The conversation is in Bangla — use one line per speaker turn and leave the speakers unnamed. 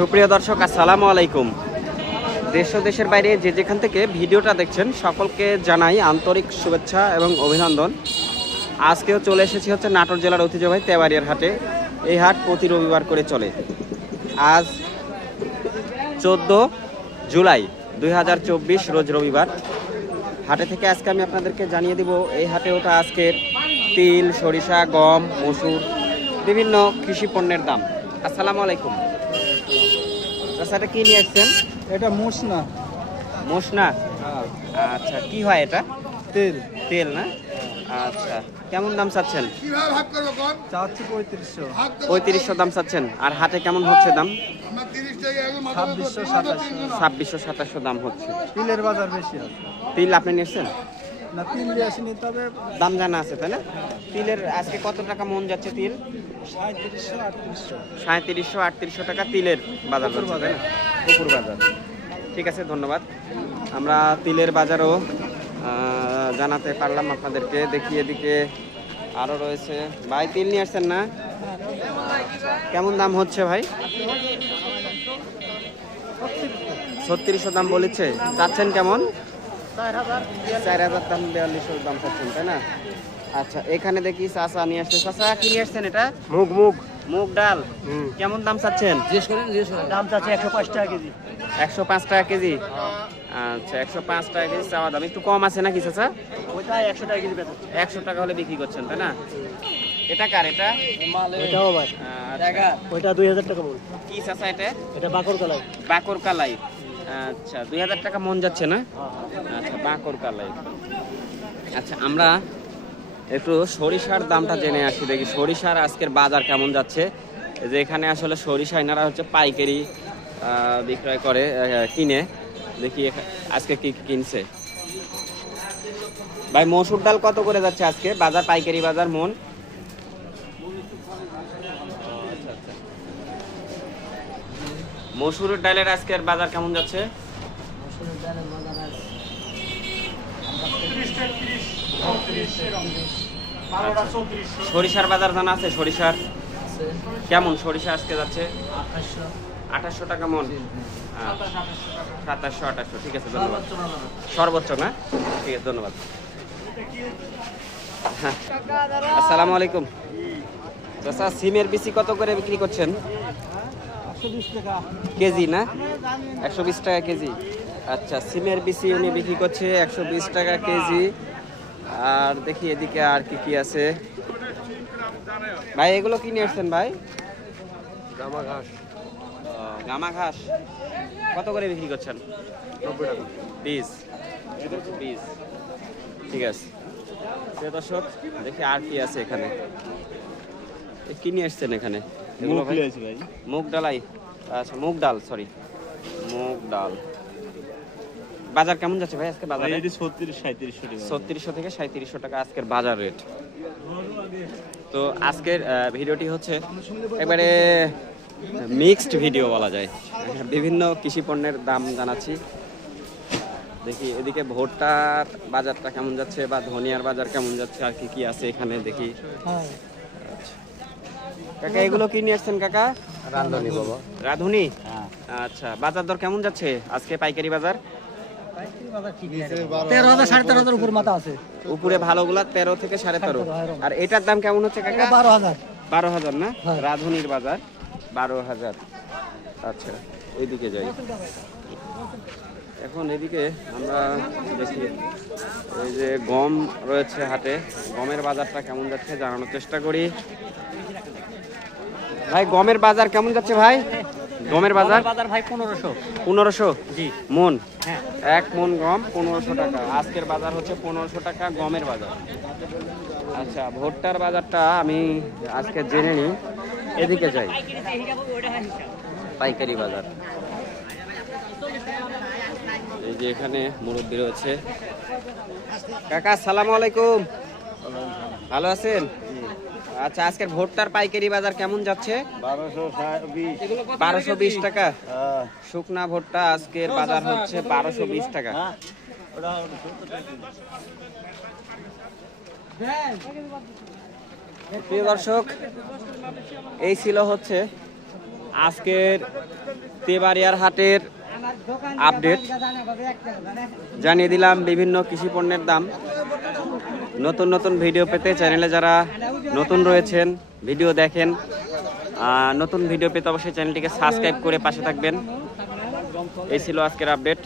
সুপ্রিয় দর্শক, আসসালামু আলাইকুম। দেশ দেশের বাইরে যে যেখান থেকে ভিডিওটা দেখছেন, সকলকে জানাই আন্তরিক শুভেচ্ছা এবং অভিনন্দন। আজকেও চলে এসেছি হচ্ছে নাটোর জেলার ঐতিহ্যবাহী তেওয়ারিয়ার হাটে। এই হাট প্রতি রবিবার করে চলে। আজ চোদ্দ জুলাই দুই হাজার চব্বিশ রোজ রবিবার। হাটে থেকে আজকে আমি আপনাদেরকে জানিয়ে দিব, এই হাটে ওটা আজকের তিল, সরিষা, গম, মসুর, বিভিন্ন কৃষি পণ্যের দাম। আসসালামু আলাইকুম। আচ্ছা এটা কি নিয়ে এসছেন
এটা মোষ না
মোসনা আচ্ছা কি হয় এটা?
তেল।
তেল না? আচ্ছা কেমন দাম চাচ্ছেন?
চাচ্ছি পঁয়ত্রিশশো।
পঁয়ত্রিশশো দাম চাচ্ছেন। আর হাতে কেমন হচ্ছে দাম?
ছাব্বিশশো সাতাশশো
দাম হচ্ছে।
তিলের বাজার বেশি আছে।
তিল আপনি নিয়েছেন?
না তিল দিয়ে আসেনি তবে
দাম জানা আছে তাই না? তিলের আজকে কত টাকা মন যাচ্ছে তিল?
সাঁত্রিশশো আটত্রিশশো।
টাকা তিলের বাজার
বাজার।
পুকুর বাজার। ঠিক আছে ধন্যবাদ। আমরা তিলের বাজারও জানাতে পারলাম আপনাদেরকে। দেখি এদিকে আরও রয়েছে। ভাই তিল নিয়ে আসছেন না? কেমন দাম হচ্ছে ভাই? ছত্রিশশো দাম বলেছে। চাচ্ছেন কেমন? চার হাজার দাম বিয়াল্লিশশো দাম চাচ্ছেন তাই না? আচ্ছা এখানে দেখি চাচা নিয়ে আসছে। চাচা কি নিয়ে আসছেন এটা?
মুগ মুগ।
মুগ ডাল। কেমন দাম চাচ্ছেন?
দাম চাচ্ছে একশো পাঁচ টাকা কেজি।
একশো পাঁচ টাকা কেজি? আচ্ছা একশো পাঁচ টাকা কেজি চাওয়া দাম। একটু কম আছে নাকি চাচা?
ওইটা একশো টাকা কেজি
একশো টাকা হলে বিক্রি করছেন তাই না? এটা কার এটা?
এটাও ভাই।
আচ্ছা,
ওইটা দুই হাজার টাকা মূল
কি চাচা এটা?
এটা বাকর কলাই
বাকর কালাই আচ্ছা দুই হাজার টাকা মন যাচ্ছে না? আচ্ছা বাকর কালাই আচ্ছা আমরা একটু সরিষার দামটা জেনে আসি, দেখি সরিষার আজকের বাজার কেমন যাচ্ছে। যে এখানে আসলে সরিষা এনারা হচ্ছে পাইকারি বিক্রয় করে কিনে। দেখি আজকে কি কিনছে? ভাই, মসুর ডাল কত করে যাচ্ছে আজকে? বাজার, পাইকারি বাজার, মন। মসুরের ডালের আজকের বাজার কেমন যাচ্ছে? সরিষার বাজার জানা আছে? সরিষার? কেমন সরিষা আজকে যাচ্ছে? আঠাশশো। টাকা মন। সাতাশশো আঠাশশো। ঠিক আছে ধন্যবাদ। সর্বোচ্চ না? ঠিক আছে ধন্যবাদ। আসসালামু আলাইকুম। চাচা সিমের বিসি কত করে বিক্রি করছেন?
টাকা
কেজি না? একশো বিশ টাকা কেজি। আচ্ছা সিমের বিসি উনি বিক্রি করছে একশো বিশ টাকা কেজি। আর দেখি এদিকে আর কি কি আছে। ভাই এগুলো কি নিয়ে এসছেন ভাই?
জামা ঘাস
গামা ঘাস কত করে বিক্রি করছেন?
নব্বই টাকা।
পিস পিস ঠিক আছে। প্রিয় দর্শক দেখি আর কি আছে এখানে। কি নিয়ে এসছেন এখানে? এগুলো ভাই?
ভাই।
মুগ ডালাই। আচ্ছা মুগ ডাল সরি মুগ ডাল। বাজার কেমন যাচ্ছে ভাই আজকে বাজারে? ছত্রিশশো থেকে সাঁত্রিশশো টাকা আজকের বাজার রেট তো আজকের আহ, ভিডিওটি হচ্ছে এবারে মিক্সড ভিডিও বলা যায়। বিভিন্ন কৃষি পণ্যের দাম জানাচ্ছি। দেখি এদিকে ভুট্টার বাজারটা কেমন যাচ্ছে বা ধনিয়ার বাজার কেমন যাচ্ছে আর কি কি আছে এখানে দেখি।
হ্যাঁ
কাকা এগুলো কি নিয়ে আসছেন কাকা?
রান্ধনি বাবা।
রাধুনি?
হ্যাঁ।
আচ্ছা বাজার দর কেমন যাচ্ছে আজকে পাইকারি বাজার?
তেরো হাজার সাড়ে তেরো হাজার উপর মাথা আছে।
উপরে ভালোগুলা তেরো থেকে সাড়ে তেরো। আর এটার দাম কেমন হচ্ছে কাকা?
বারো হাজার।
বারো হাজার না?
হ্যাঁ।
রাধুনির বাজার বারো হাজার। আচ্ছা এইদিকে যাই। এখন এদিকে আমরা দেখি এই যে গম রয়েছে হাটে। গমের বাজারটা কেমন যাচ্ছে জানানোর চেষ্টা করি। ভাই গমের বাজার কেমন যাচ্ছে ভাই? গমের বাজার?
বাজার ভাই পনেরোশো।
পনেরোশো?
জি।
মন?
হ্যাঁ।
এক মন গম পনেরোশো টাকা। আজকের বাজার হচ্ছে পনেরোশো টাকা গমের বাজার। আচ্ছা ভুট্টার বাজারটা আমি আজকে জেনে নিই। এদিকে যাই। পাইকারি বাজার। এই যে এখানে মুরব্বী রয়েছে। কাকা সালাম আলাইকুম। ভালো আছেন? আচ্ছা আজকের ভুট্টার পাইকারি বাজার কেমন যাচ্ছে?
বারোশো বিশ।
টাকা। শুকনা ভুট্টা আজকের বাজার হচ্ছে বারোশো বিশ টাকা। প্রিয় দর্শক এই ছিল হচ্ছে আজকের তেবারিয়ার হাটের আপডেট। জানিয়ে দিলাম বিভিন্ন কৃষি পণ্যের দাম। নতুন নতুন ভিডিও পেতে চ্যানেলে যারা নতুন রয়েছেন, ভিডিও দেখেন। নতুন ভিডিও পেতে অবশ্যই চ্যানেলটিকে সাবস্ক্রাইব করে পাশে থাকবেন। এই ছিল আজকের আপডেট।